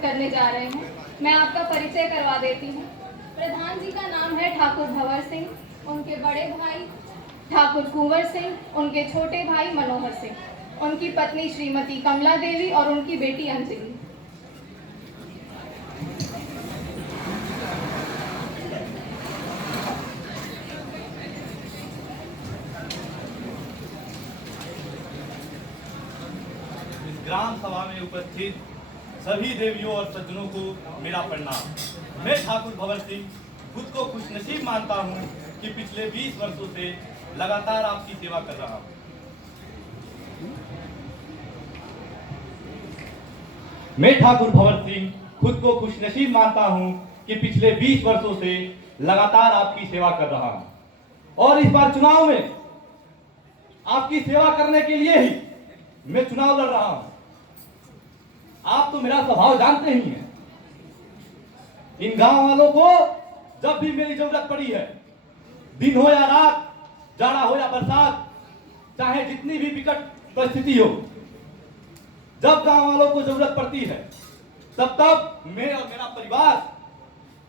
सम्मानित करने जा रहे हैं। मैं आपका परिचय करवा देती हूँ। प्रधान जी का नाम है ठाकुर भंवर सिंह, उनके बड़े भाई ठाकुर कुंवर सिंह, उनके छोटे भाई मनोहर सिंह, उनकी पत्नी श्रीमती कमला देवी और उनकी बेटी अंजलि। ग्राम सभा में उपस्थित सभी देवियों और सज्जनों को मेरा प्रणाम। मैं ठाकुर भंवर सिंह खुद को खुशनसीब मानता हूं कि पिछले 20 वर्षों से लगातार आपकी सेवा कर रहा हूं। मैं ठाकुर भंवर सिंह खुद को खुशनसीब मानता हूं कि पिछले 20 वर्षों से लगातार आपकी सेवा कर रहा हूं और इस बार चुनाव में आपकी सेवा करने के लिए ही मैं चुनाव लड़ रहा हूं। आप तो मेरा स्वभाव जानते ही हैं। इन गांव वालों को जब भी मेरी जरूरत पड़ी है, दिन हो या रात, जाड़ा हो या बरसात, चाहे जितनी भी विकट परिस्थिति हो, जब गांव वालों को जरूरत पड़ती है तब मैं और मेरा परिवार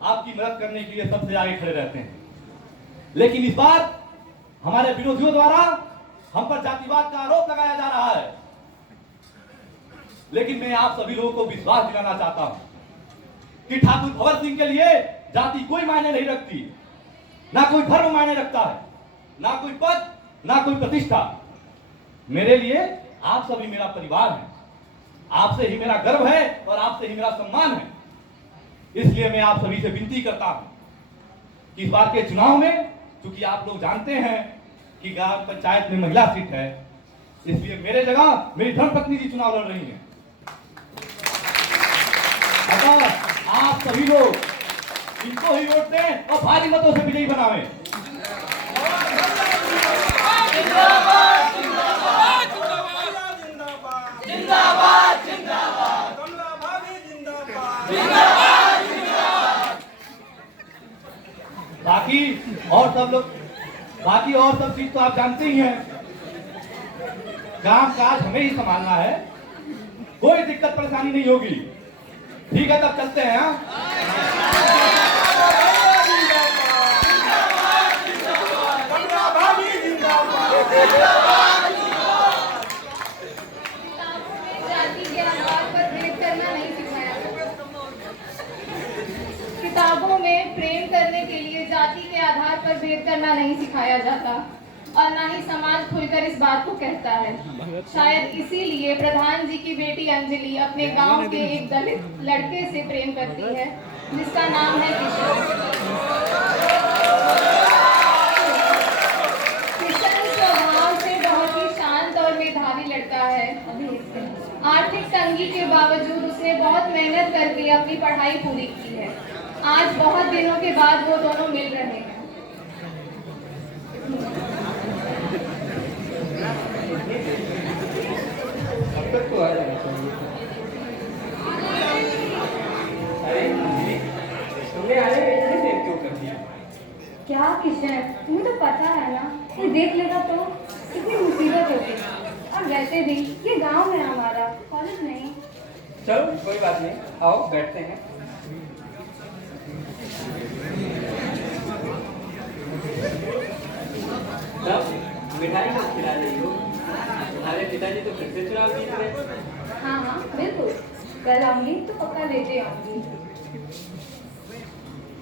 आपकी मदद करने के लिए सबसे आगे खड़े रहते हैं। लेकिन इस बार हमारे विरोधियों द्वारा हम पर जातिवाद का आरोप लगाया जा रहा है। लेकिन मैं आप सभी लोगों को विश्वास दिलाना चाहता हूं कि ठाकुर भंवर सिंह के लिए जाति कोई मायने नहीं रखती, ना कोई धर्म मायने रखता है, ना कोई पद, ना कोई प्रतिष्ठा। मेरे लिए आप सभी मेरा परिवार हैं। आपसे ही मेरा गर्व है और आपसे ही मेरा सम्मान है। इसलिए मैं आप सभी से विनती करता हूं कि इस बार के चुनाव में, क्योंकि आप लोग जानते हैं कि ग्राम पंचायत में महिला सीट है, इसलिए मेरे जगह मेरी धर्मपत्नी जी चुनाव लड़ रही हैं। अतः आप सभी लोग इनको ही वोट दें और भारी मतों से विजयी बनावें। जिंदाबाद जिंदाबाद जिंदाबाद जिंदाबाद जिंदाबाद कमला भाभी जिंदाबाद जिंदाबाद जिंदाबाद। बाकी और सब चीज तो आप जानते ही हैं। काम काज हमें ही संभालना है, कोई दिक्कत परेशानी नहीं होगी। ठीक है, तब चलते हैं। किताबों में प्रेम करने के लिए जाति के आधार पर भेद करना नहीं सिखाया जाता और ना ही समाज खुलकर इस बात को कहता है। शायद इसीलिए प्रधान जी की बेटी अंजलि अपने गांव के एक दलित लड़के से प्रेम करती है जिसका नाम है किशन। किशन स्वभाव से बहुत ही शांत और मेधावी लड़का है। आर्थिक तंगी के बावजूद उसने बहुत मेहनत करके अपनी पढ़ाई पूरी की है। आज बहुत दिनों के बाद वो दोनों मिल रहे हैं। अब तक तो आ जाना चाहिए। अरे तुमने आने में इतनी देर क्यों कर दिया? क्या किशन, तुम्हें तो पता है ना, ये देख लेगा तो कितनी मुसीबत होती। और वैसे भी ये गांव है हमारा, कॉलेज नहीं। चलो कोई बात नहीं, आओ बैठते हैं। तब मिठाई को खिला रही हो? तुम्हारे पिताजी तो फिर से चुनाव जीत गए। हाँ बिल्कुल, कल आऊंगी तो पक्का लेते आऊंगी।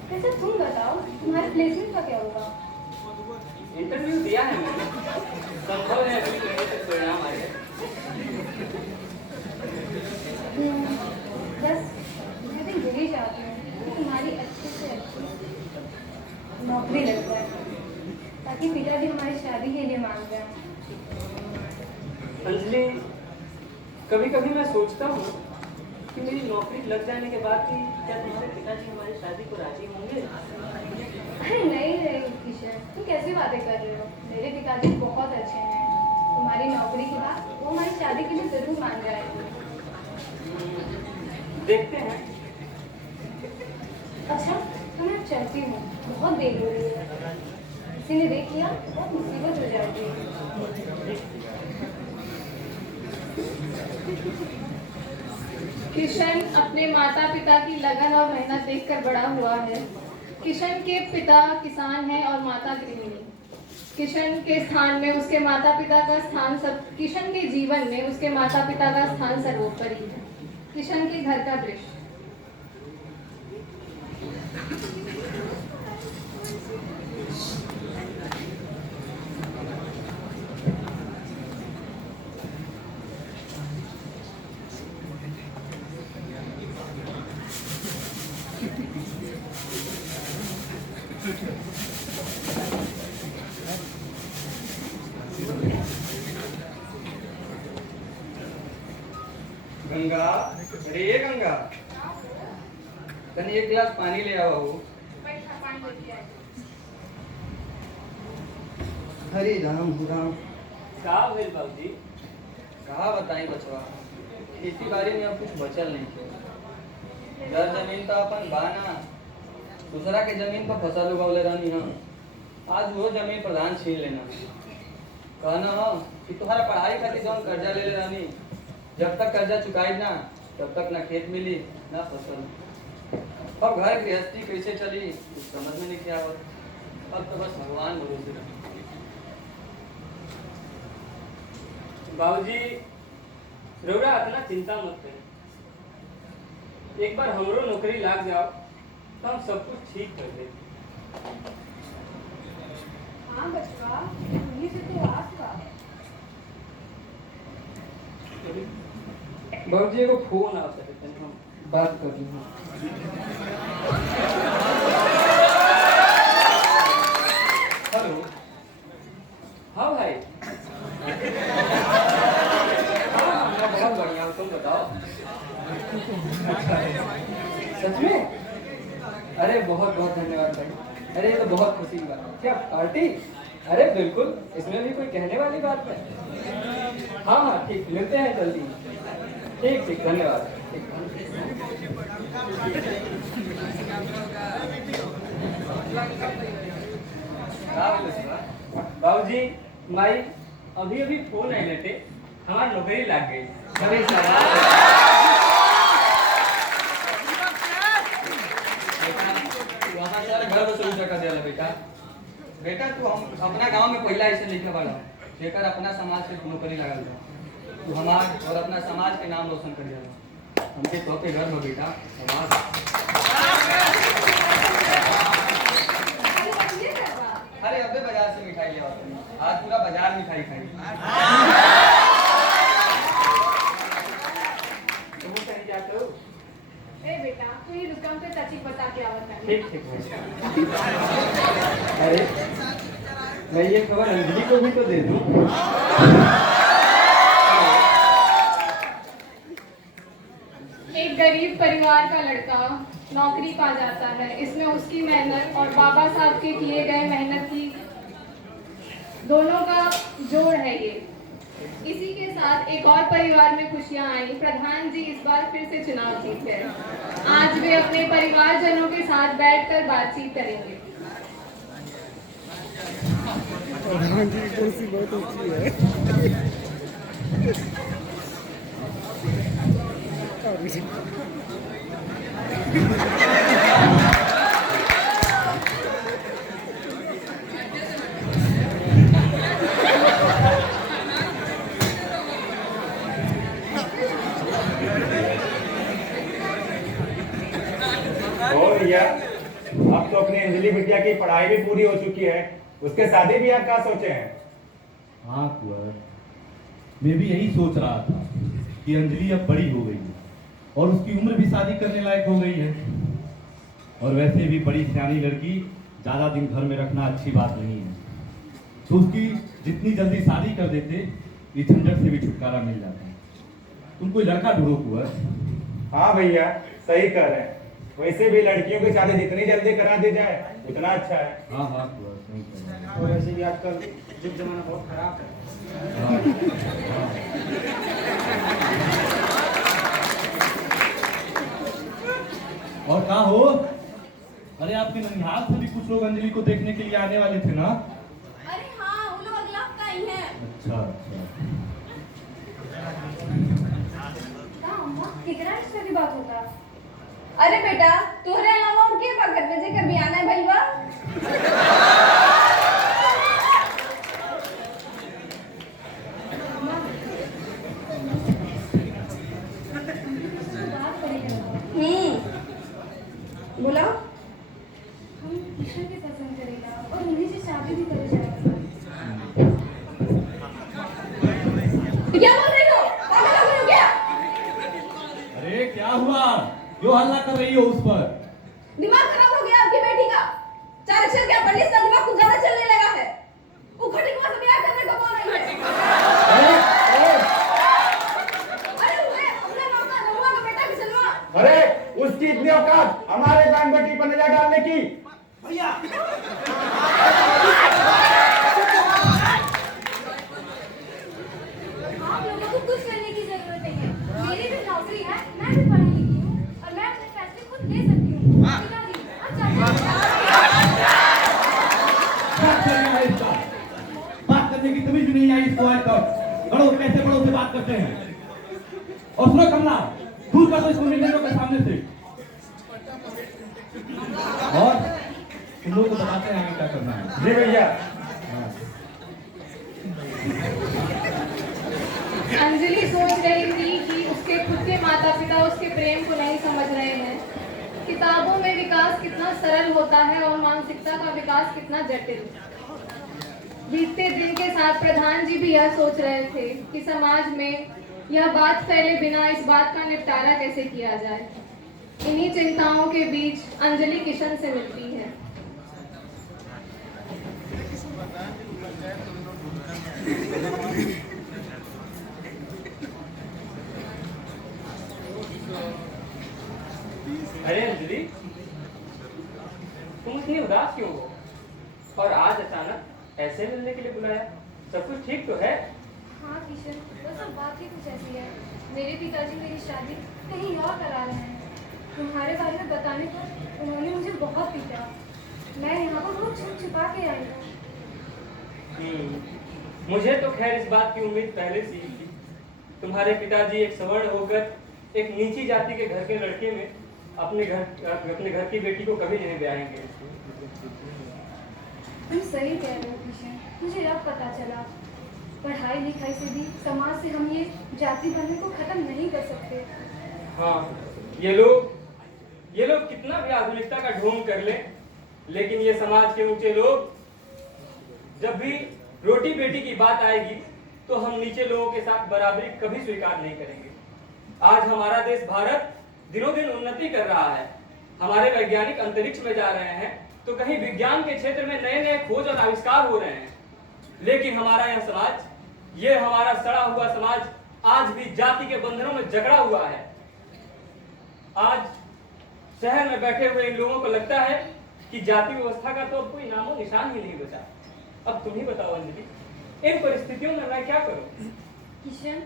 वैसे तुम बताओ, तुम्हारे प्लेसमेंट का क्या होगा? इंटरव्यू दिया है मैंने, संभव है अगली महीने तक परिणाम आए। बस मैं भी यही चाहती हूँ कि तुम्हारी अच्छे से अच्छी नौकरी लग जाए ताकि पिताजी हमारी शादी के लिए मांग जाए। अंजलि, कभी कभी मैं सोचता हूँ कि मेरी नौकरी लग जाने के बाद भी क्या तुम्हारे पिताजी हमारी शादी को राजी होंगे? अरे नहीं किशन, तुम कैसी बातें कर रहे हो? मेरे पिताजी बहुत अच्छे हैं। तुम्हारी नौकरी के बाद वो हमारी शादी के लिए जरूर मान जाएंगे। देखते हैं। अच्छा तो मैं चलती हूँ, बहुत देर हो रही है। किसी ने देख लिया बहुत मुसीबत हो जाएगी। किशन अपने माता पिता की लगन और मेहनत देखकर बड़ा हुआ है। किशन के पिता किसान हैं और माता गृहिणी। किशन के स्थान में उसके माता पिता का स्थान किशन के जीवन में उसके माता पिता का स्थान सर्वोपरि है। किशन के घर का दृश्य। गंगा, अरे ये गंगा, तनी एक गिलास पानी ले आओ। हरी राम राम। का भेल बाबूजी? कहा बताई बचवा, खेती बाड़ी में अब कुछ बचल नहीं थे। दर जमीन तो अपन बाना, दूसरा के जमीन पर फसल उगवले रहनी हम। आज वो जमीन प्रधान छीन लेना। कहना हो कि तुम्हारा पढ़ाई खातिर जौन कर्जा ले रहनी, जब तक कर्जा चुकाई ना तब तक ना खेत मिली ना फसल। अब घर गृहस्थी कैसे चली कुछ समझ में नहीं आवत। अब तो बस भगवान भरोसे रहे। बाबूजी रउरा इतना चिंता मत करें। एक बार हमरो नौकरी लाग जाओ तो हम सब कुछ ठीक कर देंगे। हाँ बचवा, उन्हीं से तो आस बा। बाबूजी को फोन आ सकते हैं, हम बात कर लेंगे। हेलो। हाँ भाई। हाँ मैं बहुत बढ़िया हूँ, तुम बताओ। सच में? अरे बहुत बहुत धन्यवाद भाई। अरे ये तो बहुत खुशी की बात है। क्या पार्टी? अरे बिल्कुल, इसमें भी कोई कहने वाली बात है। हाँ हाँ ठीक, मिलते हैं जल्दी। ठीक ठीक, धन्यवाद। बाबूजी माई अभी अभी फोन आई लेते, हमारी नौकरी लग गई। अरे घर बस कर दिया बेटा। बेटा तू हम अपना गांव में पहला ऐसे लिखे वाला जेकर अपना समाज के नौकरी लगा दो। तू हमार और अपना समाज के नाम रोशन कर दिया। हमके तो पे घर में बेटा समाज। अरे अबे बाजार से मिठाई ले आओ। आज पूरा बाजार मिठाई खाई। तुम कहीं जाते हो? ए बेटा, तू ही दुकान पे चाची बता के आवत है। ठीक ठीक। अरे मैं ये खबर अंजलि को भी तो दे दूं। एक गरीब परिवार का लड़का नौकरी पा जाता है। इसमें उसकी मेहनत और बाबा साहब के किए गए मेहनत की दोनों का जोड़ है ये। इसी के साथ एक और परिवार में खुशियां आई। प्रधान जी इस बार फिर से चुनाव जीत गए। आज वे अपने परिवारजनों के साथ बैठकर बातचीत करेंगे। प्रधान जी की कुर्सी बहुत ऊंची है। और भैया अब तो अपनी अंजलि बिटिया की पढ़ाई भी पूरी हो चुकी है, उसके शादी भी आप क्या सोचे हैं? हाँ कुंवर, मैं भी यही सोच रहा था कि अंजलि अब बड़ी हो गई है और उसकी उम्र भी शादी करने लायक हो गई है। और वैसे भी बड़ी सियानी लड़की ज़्यादा दिन घर में रखना अच्छी बात नहीं है, तो उसकी जितनी जल्दी शादी कर देते इस झंझट से भी छुटकारा मिल जाता है। तुम कोई लड़का ढूंढो कुंवर। हाँ भैया सही कह रहे हैं, वैसे भी लड़कियों की शादी जितनी जल्दी करा दी जाए उतना अच्छा है। हाँ हाँ कुंवर, सही कह रहे हो। और वैसे भी आजकल युग जमाना बहुत खराब है। और कहाँ हो? अरे आपके ननिहाल से भी कुछ लोग अंजलि को देखने के लिए आने वाले थे ना? अरे हाँ, वो लोग अगला हफ्ता ही हैं। अच्छा अच्छा। का अम्मा केकरा बिना रिश्ते की बात होता। अरे बेटा तोहरे अलावा और के घर में जेकर बियाह है भइल बा? बात करेंगे। बोला हम किशन के पसंद करेगा और उन्हीं से शादी भी करे जाएगा। क्या बोल रही हो? पागल हो गई हो क्या? अरे क्या हुआ, क्यों हल्ला कर रही हो उस पर? दिमाग खराब हो गया आपकी बेटी का। 4 अक्षर क्या पढ़ ली, इसका दिमाग कुछ ज्यादा चलने लगा है। उखड़ी को से ब्याह करने को बोल रही है। अरे हुए अपने माँ का नहुआ का बेटा किसनवा। अरे उसकी इतनी औकात हमारे बहन बेटी पर नजर डालने की। आप लोगों को कुछ करने की जरूरत नहीं है। मेरी भी नौकरी है, मैं भी पढ़ी लिखी हूँ और मैं अपने फैसले खुद ले सकती हूँ। पिताजी, बात करने की तमीज भी नहीं आई इसको आज तक। बड़ों कैसे बड़ों से बात करते हैं। और सुनो कमला, दूर कर दो इसको मेरे के सामने से। और तुम लोग को बताते हैं आगे क्या करना है। जी भैया। अंजलि सोच रही थी कि उसके खुद के माता पिता उसके प्रेम को नहीं समझ रहे हैं। किताबों में विकास कितना सरल होता है और मानसिकता का विकास कितना जटिल। बीतते दिन के साथ प्रधान जी भी यह सोच रहे थे कि समाज में यह बात फैले बिना इस बात का निपटारा कैसे किया जाए। इन्हीं चिंताओं के बीच अंजलि किशन से मिलती है। अरे अंजलि, तुम इतनी उदास क्यों हो? और आज अचानक ऐसे मिलने के लिए बुलाया? सब कुछ ठीक तो है? हाँ किशन, बस अब बात ही कुछ ऐसी है। मेरे पिताजी मेरी शादी कहीं और करा रहे हैं। तुम्हारे बारे में बताने पर उन्होंने मुझे बहुत पीटा। मैं यहाँ पर बहुत छुप छुपा के आई हूँ। मुझे तो खैर इस बात की उम्मीद पहले से ही थी। तुम्हारे पिताजी एक सवर्ण होकर एक नीची जाति के घर के लड़के में अपने घर की बेटी को कभी नहीं ब्याहेंगे। तुम सही कह रहे हो किशन, मुझे अब पता चला। पढ़ाई लिखाई से भी समाज से हम ये जाति बनने को खत्म नहीं कर सकते। हाँ, ये लोग कितना भी आधुनिकता का ढोंग कर ले, लेकिन ये समाज के ऊंचे लोग जब भी रोटी बेटी की बात आएगी तो हम नीचे लोगों के साथ बराबरी कभी स्वीकार नहीं करेंगे। आज हमारा देश भारत दिनों दिन उन्नति कर रहा है। हमारे वैज्ञानिक अंतरिक्ष में जा रहे हैं, तो कहीं विज्ञान के क्षेत्र में नए नए खोज और आविष्कार हो रहे हैं। लेकिन हमारा यह समाज, ये हमारा सड़ा हुआ समाज आज भी जाति के बंधनों में जकड़ा हुआ है। आज शहर में बैठे हुए इन लोगों को लगता है कि जाति व्यवस्था का तो अब कोई नामो निशान ही नहीं बचा। अब तुम ही बताओ अंजलि, इन परिस्थितियों में मैं क्या करूं? किशन,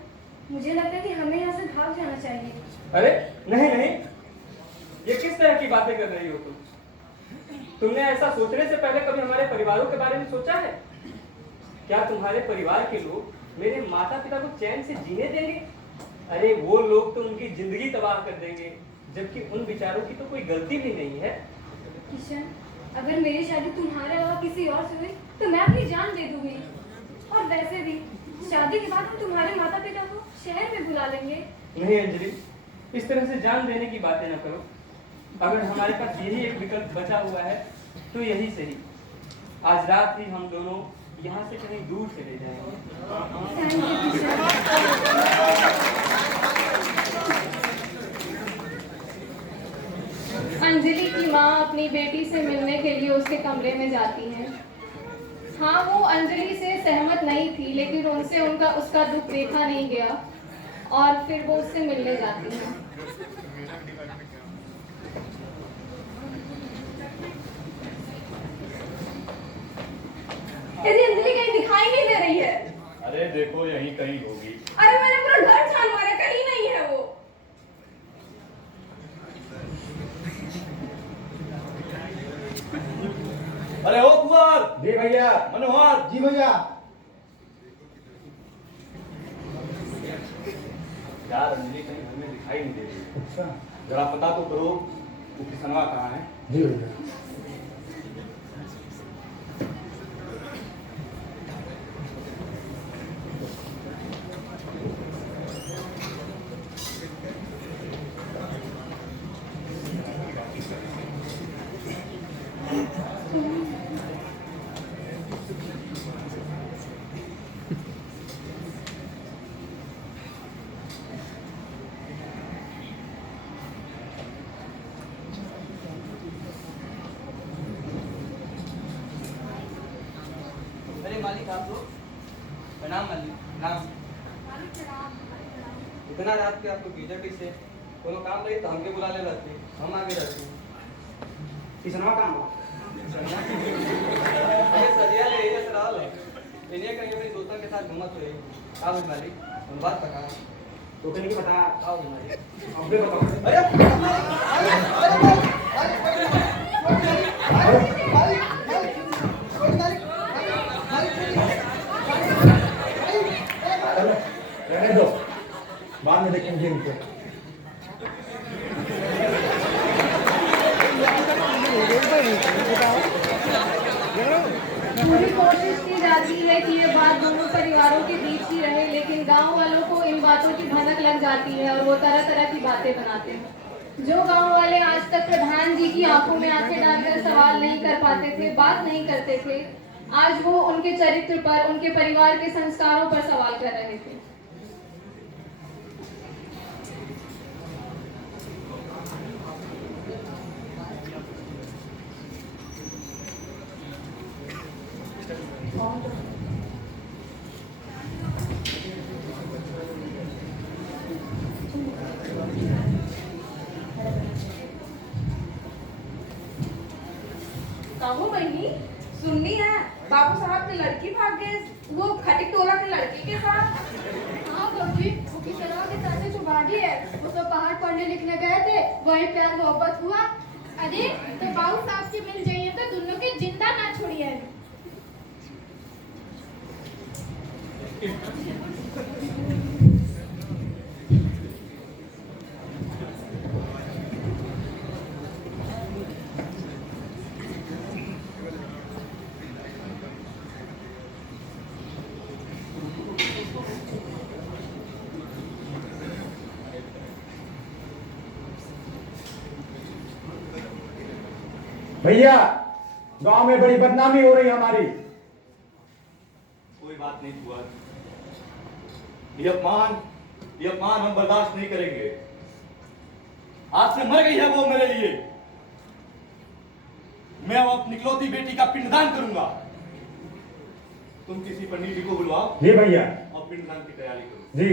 मुझे लगता है कि हमें यहाँ से भाग जाना चाहिए। अरे नहीं नहीं, ये किस तरह की बातें कर रही हो तुम? तुमने ऐसा सोचने से पहले कभी हमारे परिवारों के बारे में सोचा है? क्या तुम्हारे परिवार के लोग मेरे माता पिता को चैन से जीने देंगे? अरे वो लोग तो उनकी जिंदगी तबाह कर देंगे, जबकि उन बेचारों की तो कोई गलती भी नहीं है। किशन, अगर मेरी शादी तुम्हारे अलावा किसी और से हुई तो मैं अपनी जान दे दूंगी। और वैसे भी शादी के बाद हम तुम्हारे माता पिता को शहर में बुला लेंगे। नहीं अंजलि, इस तरह से जान देने की बातें न करो। अगर हमारे पास यही एक विकल्प बचा हुआ है तो यही सही। आज रात ही हम दोनों यहाँ से कहीं दूर चले जाएंगे। Thank you Kishan. अंजलि की माँ अपनी बेटी से मिलने के लिए उसके कमरे में जाती है। हाँ, वो अंजलि से सहमत नहीं थी, लेकिन उनसे उसका दुख देखा नहीं गया और फिर वो उससे मिलने जाती है। यदि अंजलि कहीं दिखाई नहीं दे रही है। अरे देखो यहीं कहीं होगी। अरे मैंने पूरा घर छान मारा, कहीं नहीं है वो। अरे ओ कुंवर! जी भैया। मनोहर! जी भैया। यार अंजलि कहीं हमें दिखाई दिखाई नहीं दे रही। अच्छा जरा पता तो करो वो किसनवा कहाँ है। जी भैया। अरे मालिक आप लोग, प्रणाम मालिक, प्रणाम। इतना रात के आप लोग गीजर कैसे? कोनो काम रही तो हमके बुला ले रहते, हम आगे रहते। किसनवा काम बा? अरे सदिया ले यही तरह है। इन्हें कहीं अपने दोस्तों के साथ घूमत रही। का हुई मालिक? हम बात पता। तो कहीं नहीं पता। का हुई मालिक? अब भी बताओ। अरे रहने दो, बाद में देखेंगे इनको। पूरी कोशिश की जाती है कि ये बात दोनों परिवारों के बीच ही रहे, लेकिन गांव वालों को इन बातों की भनक लग जाती है और वो तरह तरह की बातें बनाते हैं। जो गांव वाले आज तक प्रधान जी की आंखों में आंखें डालकर सवाल नहीं कर पाते थे, बात नहीं करते थे, आज वो उनके चरित्र पर, उनके परिवार के संस्कारों पर सवाल कर रहे थे। काहू बहनी सुननी है बाबू साहब की लड़की भाग गए वो खटिक टोला के लड़के के साथ। हाँ बाबूजी, वो किसनवा के साथ जो भागी है, वो तो पहाड़ पढ़ने लिखने गए थे, वहीं प्यार मोहब्बत हुआ। अरे तो बाबू साहब के मिल जाइए तो दोनों के जिंदा ना छोड़िए। भैया, गांव में बड़ी बदनामी हो रही है हमारी। कोई बात नहीं हुआ। ये अपमान हम बर्दाश्त नहीं करेंगे। आज से मर गई है वो मेरे लिए। मैं अब अपनी इकलौती बेटी का पिंडदान करूंगा। तुम किसी पंडित जी को बुलवाओ जी भैया। और पिंडदान की तैयारी करो। जी।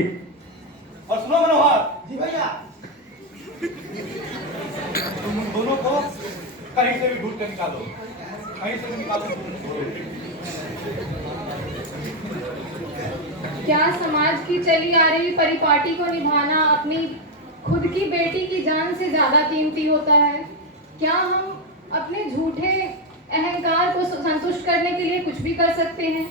और सुनो मनोहर, जी भैया। तुम उन दोनों को कहीं से भी ढूंढ कर निकालो, कहीं से भी निकालो। क्या समाज की चली आ रही परिपाटी को निभाना अपनी खुद की बेटी की जान से ज्यादा कीमती होता है? क्या हम अपने झूठे अहंकार को संतुष्ट करने के लिए कुछ भी कर सकते हैं?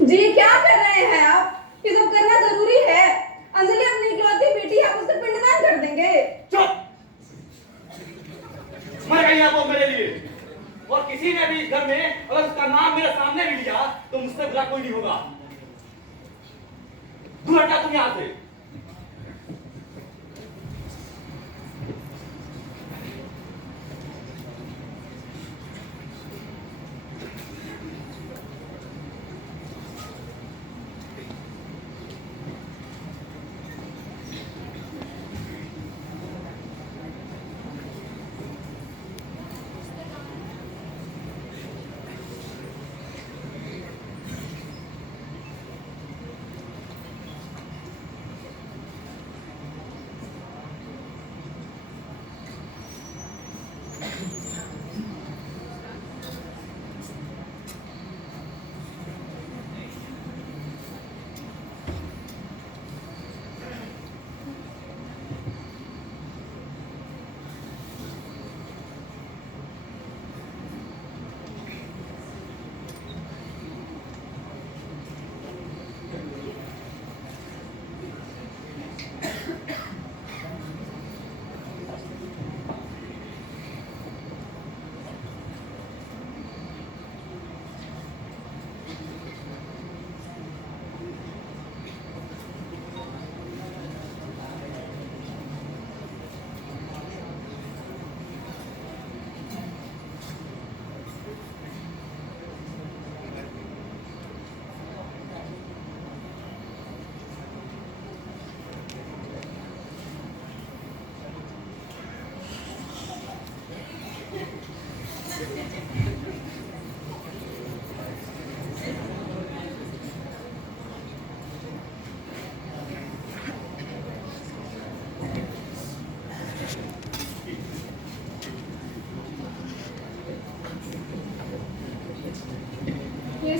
जी क्या कर रहे हैं आप? ये सब करना जरूरी है। अंजलि अपनी इकलौती बेटी है, उसका पिंडदान कर देंगे। चुप! मर गई है वो मेरे लिए। और किसी ने भी इस घर में अगर उसका नाम मेरे सामने भी लिया तो मुझसे बुरा कोई नहीं होगा। दूर हटा तुम यहाँ से।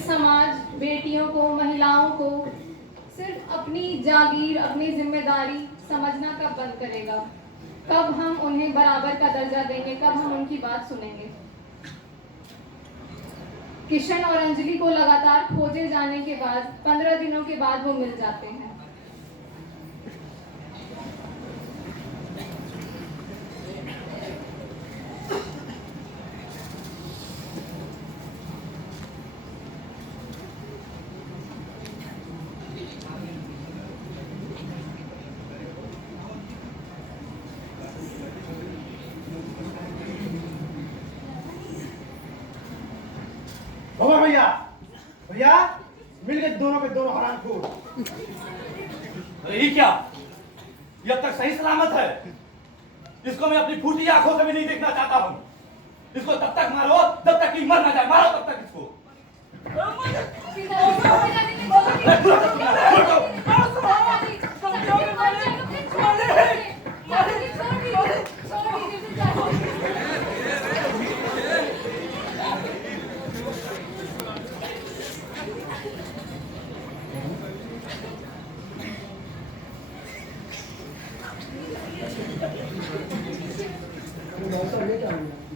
समाज बेटियों को, महिलाओं को सिर्फ अपनी जागीर, अपनी जिम्मेदारी समझना कब बंद करेगा? कब हम उन्हें बराबर का दर्जा देंगे? कब हम उनकी बात सुनेंगे? किशन और अंजलि को लगातार खोजे जाने के बाद 15 दिनों के बाद वो मिल जाते हैं। बाबा भैया भैया मिल गए दोनों के दोनों हरामखोर। अरे ये क्या? ये अब तक सही सलामत है? इसको मैं अपनी फूटी आंखों से भी नहीं देखना चाहता हूँ। इसको तब तक मारो जब तक कि मर ना जाए। मारो तब तक इसको।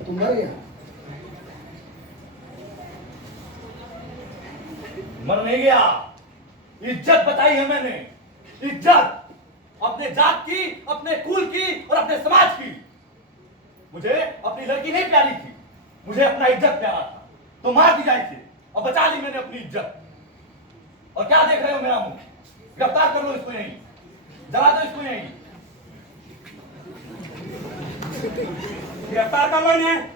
तुम मर गया? मर नहीं गया, इज्जत बताई है मैंने। इज्जत अपने जात की, अपने कुल की और अपने समाज की। मुझे अपनी लड़की नहीं प्यारी थी, मुझे अपना इज्जत प्यारा था। तो मार दी जाए थे और बचा ली मैंने अपनी इज्जत। और क्या देख रहे हो मेरा मुंह? गिरफ्तार कर लो इसको यहीं, जला दो इसको यहीं। गिरफ्तार कर लो इन्हें।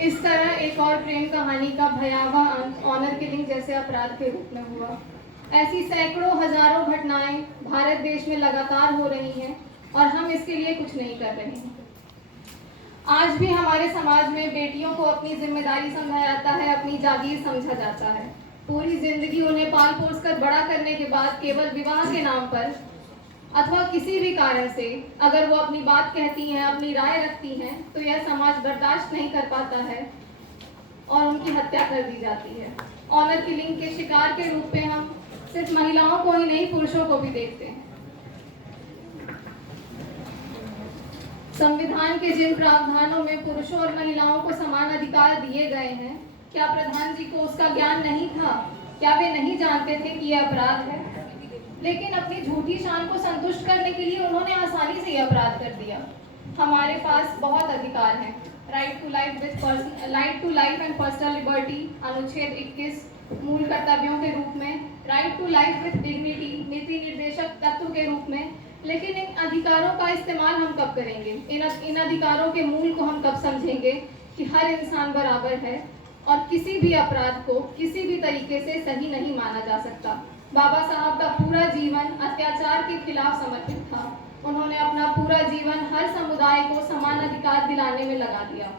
इस तरह एक और प्रेम कहानी का भयावह अंत ऑनर किलिंग जैसे अपराध के रूप में हुआ। ऐसी सैकड़ों हजारों घटनाएं भारत देश में लगातार हो रही हैं और हम इसके लिए कुछ नहीं कर रहे हैं। आज भी हमारे समाज में बेटियों को अपनी जिम्मेदारी समझा जाता है, अपनी जागीर समझा जाता है। पूरी जिंदगी उन्हें पाल पोस कर बड़ा करने के बाद केवल विवाह के नाम पर अथवा किसी भी कारण से अगर वो अपनी बात कहती हैं, अपनी राय रखती हैं, तो यह समाज बर्दाश्त नहीं कर पाता है और उनकी हत्या कर दी जाती है। ऑनर किलिंग के शिकार के रूप में हम सिर्फ महिलाओं को ही नहीं, पुरुषों को भी देखते हैं। संविधान के जिन प्रावधानों में पुरुषों और महिलाओं को समान अधिकार दिए गए हैं, क्या प्रधान जी को उसका ज्ञान नहीं था? क्या वे नहीं जानते थे कि यह अपराध है? लेकिन अपनी झूठी शान को संतुष्ट करने के लिए उन्होंने आसानी से यह अपराध कर दिया। हमारे पास बहुत अधिकार हैं। Right to life and personal liberty अनुच्छेद 21 मूल कर्तव्यों के रूप में, right to life with dignity नीति निर्देशक तत्व के रूप में। लेकिन इन अधिकारों का इस्तेमाल हम कब करेंगे? इन अधिकारों के मूल को हम कब समझेंगे कि हर इंसान बराबर है और किसी भी अपराध को किसी भी तरीके से सही नहीं माना जा सकता। बाबा साहब का पूरा जीवन अत्याचार के खिलाफ समर्पित था। उन्होंने अपना पूरा जीवन हर समुदाय को समान अधिकार दिलाने में लगा दिया।